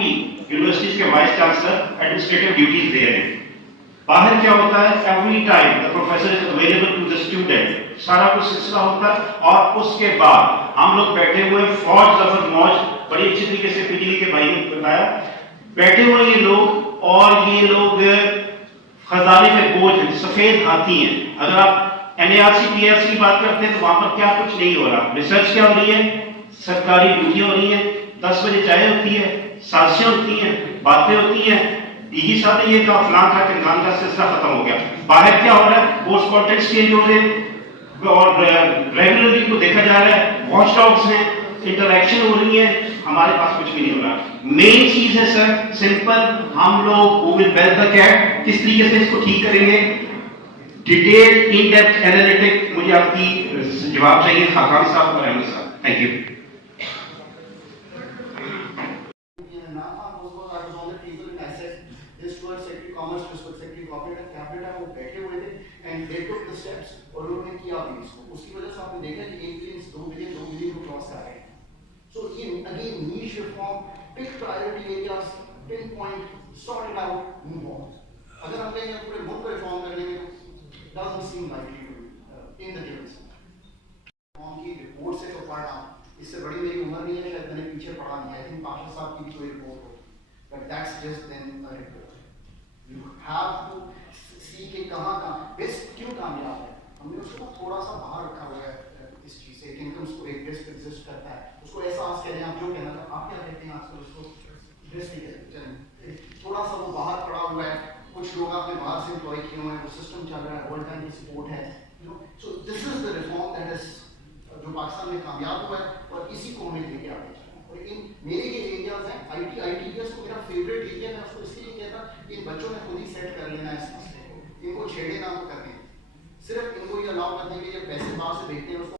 Universities के vice chancellor administrative duties दे रहे हैं। बाहर क्या होता है, every time the professor is available to the student, सारा कुछ सिलसिला होता है। और उसके बाद हम लोग बैठे हुए फौज जफर मौज, बड़ी अच्छी तरीके से पीटीवी के भाई ने बताया, बैठे हुए ये लोग, और ये लोग खजाने में बोझ हैं, सफेद हाथी हैं। अगर आप एनएआरसी पीआरसी की बात करते हैं तो वहां पर क्या कुछ नहीं हो रहा। रिसर्च क्या हो रही है, सरकारी ड्यूटियां हो रही है, 10 बजे चाय होती है, साजिशें होती हैं, बातें होती हैं। डीजी साहब ने ये कहा फलां था टिमकान का सिलसिला खत्म हो गया। बाहर क्या हो रहा है, पोस्ट कॉन्टेक्ट चेंज हो रहे हैं और रेगुलरली को देखा जा रहा है, वॉच डॉग्स हैं, इंटरैक्शन हो रही है, हमारे पास कुछ भी नहीं हो रहा। मेन चीज है सर सिंपल, हम लोग विल वेल द कैट किस तरीके से इसको ठीक करेंगे, डिटेल इन डेप्थ एनालिटिक मुझे आपकी जवाब चाहिए खाकान साहब और अहमद साहब। Thank you. और उन्होंने किया भी इसको, उसकी वजह से आपने देखा कि 1 बिलियन 2 बिलियन 2 बिलियन को क्रॉस कर रहे हैं। सो ये again niche reform, pick priority areas, pinpoint, sort it out, move on. अगर हम कहेंगे पूरे मुल्क को रिफॉर्म करने में, doesn't seem likely to in the given reform की रिपोर्ट से तो पढ़ना, इससे बड़ी मेरी उम्र नहीं है, शायद मैंने पीछे पढ़ा नहीं। आई थिंक पाशा साहब की भी कोई रिपोर्ट हो, but that's just then a report. You have to see के कहां बेस्ट क्यों कामयाब है। हमने उसको थोड़ा सा बाहर रखा हुआ है इस चीज से, इनकम को एक बेस्ट एग्जिस्ट करता है, उसको एहसास करें। आप जो कहना था, आप क्या कहते हैं आजकल उसको बेस्ट नहीं कहते, थोड़ा सा वो बाहर पड़ा हुआ है। कुछ लोग आपने बाहर से एम्प्लॉय किए हुए हैं, वो सिस्टम चल रहा है, ऑल टाइम की सपोर्ट है, you know. So this is the reform that is जो पाकिस्तान में कामयाब हुआ है, और इसी को हमें लेके आगे चलना है। और इन मेरे ये एरियाज हैं, आईटीएस को मेरा फेवरेट एरिया, मैं उसको इसलिए कहता इन बच्चों ने खुद ही सेट कर लेना है इस मसले को, इनको छेड़े ना तो करने, सिर्फ इनको ये अलाउ करने के लिए पैसे बाहर से भेजते हैं उसको